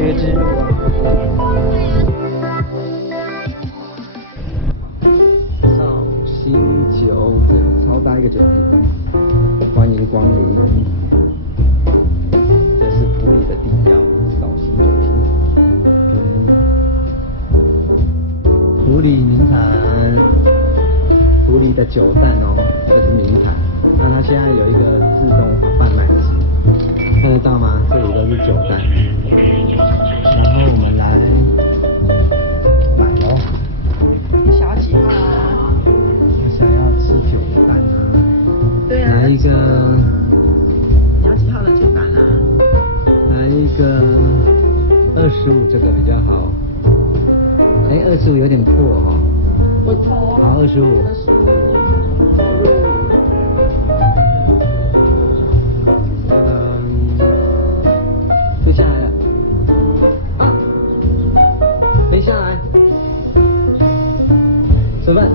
学之路啊。绍兴酒，这超大一个酒瓶，欢迎光临。这是埔里的地标，绍兴酒瓶。埔里名产，埔里的酒蛋哦，这是名产。那它现在有一个自动贩卖机，看得到吗？这里都是酒蛋。然后我们来买咯。你想要几号啊？我想要吃酒蛋啊。对啊。来一个。你要几号的酒蛋啊？来一个25，这个比较好。哎，25有点破哦。不错。好，25。就下来了。啊！没下来。吃饭。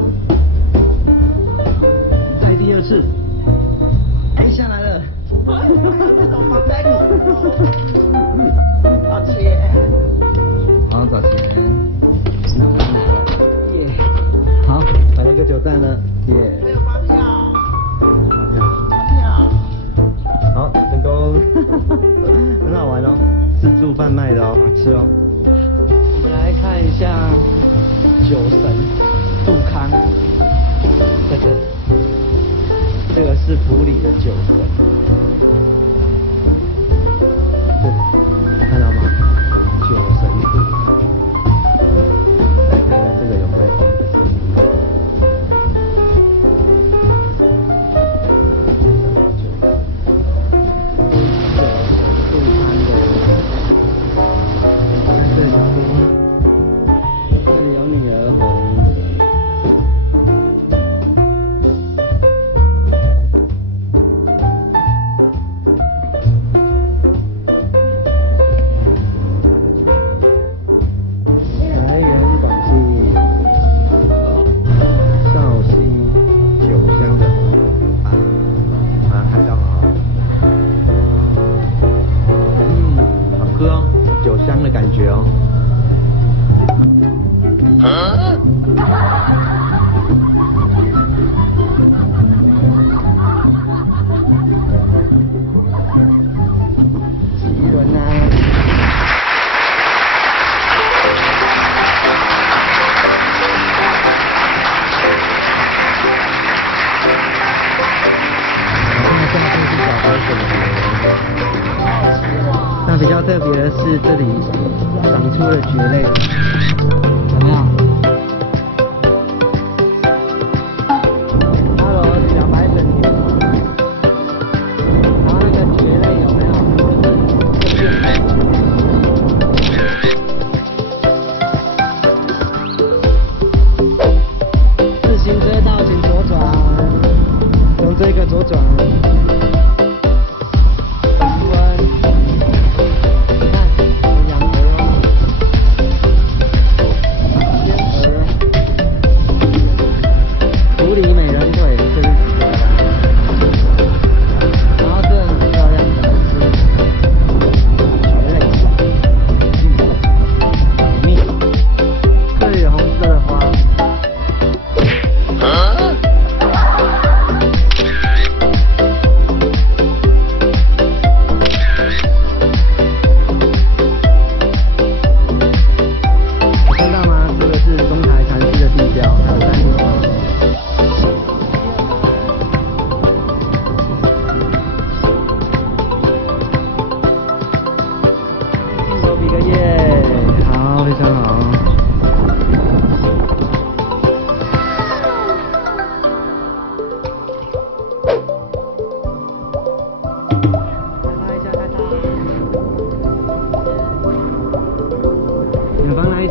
再第二次。哎，下来了。怎么在你？抱歉。好，找钱。那我们买了。耶。好，买了个酒蛋了。耶。没有发票。发票。好，成功。很好玩哦，自助贩卖的哦，好吃哦。我们来看一下酒神杜康，在这里，这个是埔里的酒神。这里看到吗？酒神杜康。来看看这个有卖房的声音。酒香的感觉哦。几轮啊！那比较特别的是，这里长出了蕨类，有没有 ？Hello， 小白粉田，然后那个蕨类有没有？自行车道请左转，从这个左转。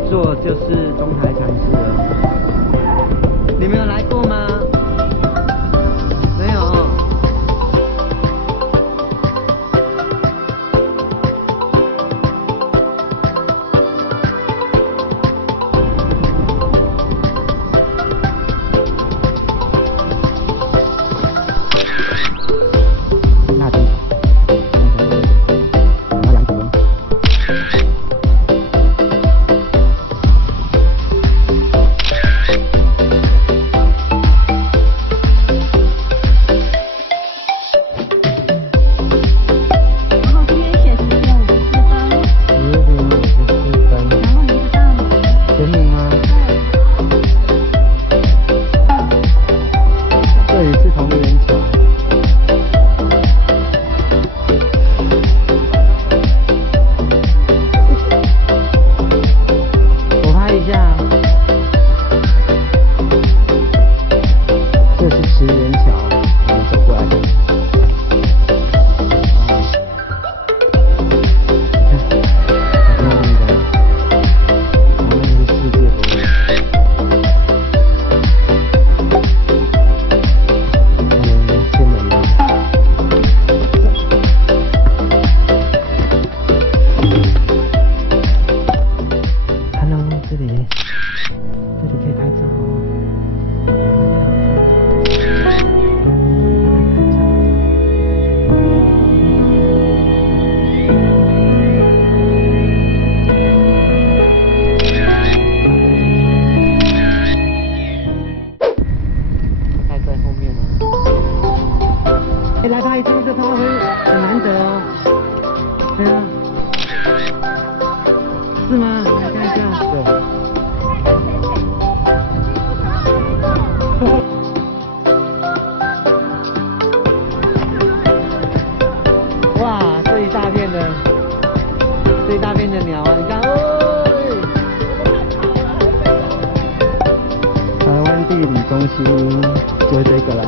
座就是中台禅寺了。你们有来过吗？没有。那挺好。然后2点钟。是吗？来看一下。对。哇，这一大片的鸟啊！你看，哦。台湾地理中心就是这个了。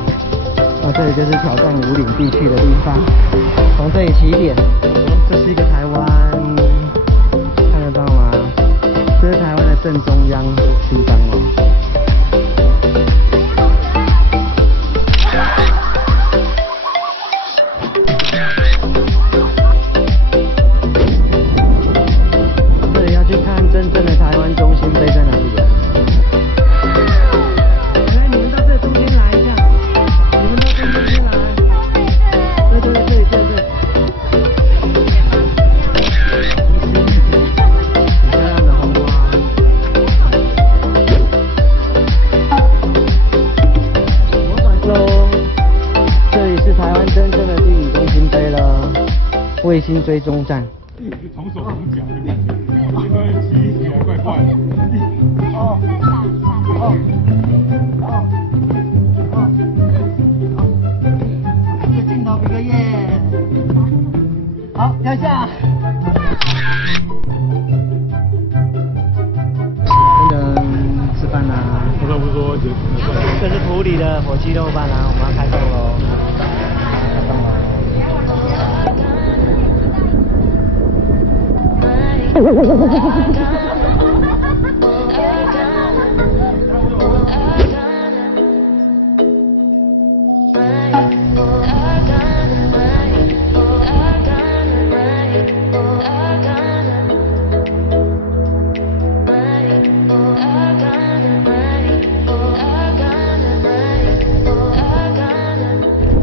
那这里就是挑战武岭地区的地方。从这里起点，这是一个台湾，看得到吗？这是台湾的正中央的地方哦。这里要去看真正的台湾中心碑在哪里啊？来，你们到这中间来一下，你们到中间来。对。漂亮的红花。我管喽，这里是台湾真正的地理中心碑了，卫星追踪站。同手同脚，因为骑起来怪怪的。这镜头比个耶！好，跳下。吃饭啦！不说，这是埔里的火鸡肉饭啦，我们要开动喽！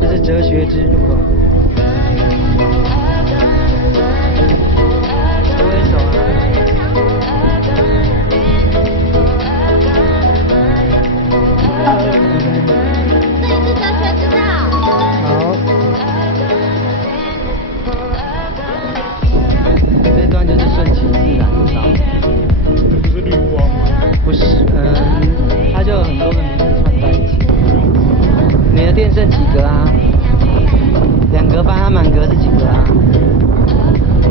这是哲学之路哦。电剩几格啊？2格半，它满格是几格啊？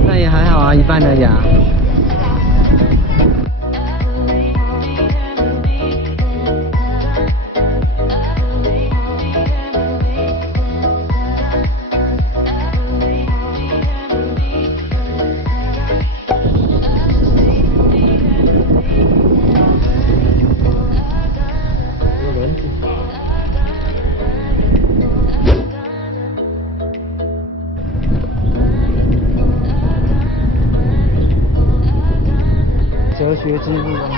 那也还好啊，一半而已啊。哲学之路啊！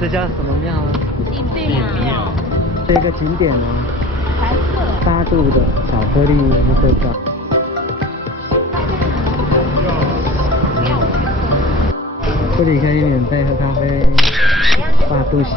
这叫什么庙啊？景点庙。这个景点啊，8度的巧克力味道。这里可以免费喝咖啡，8度C。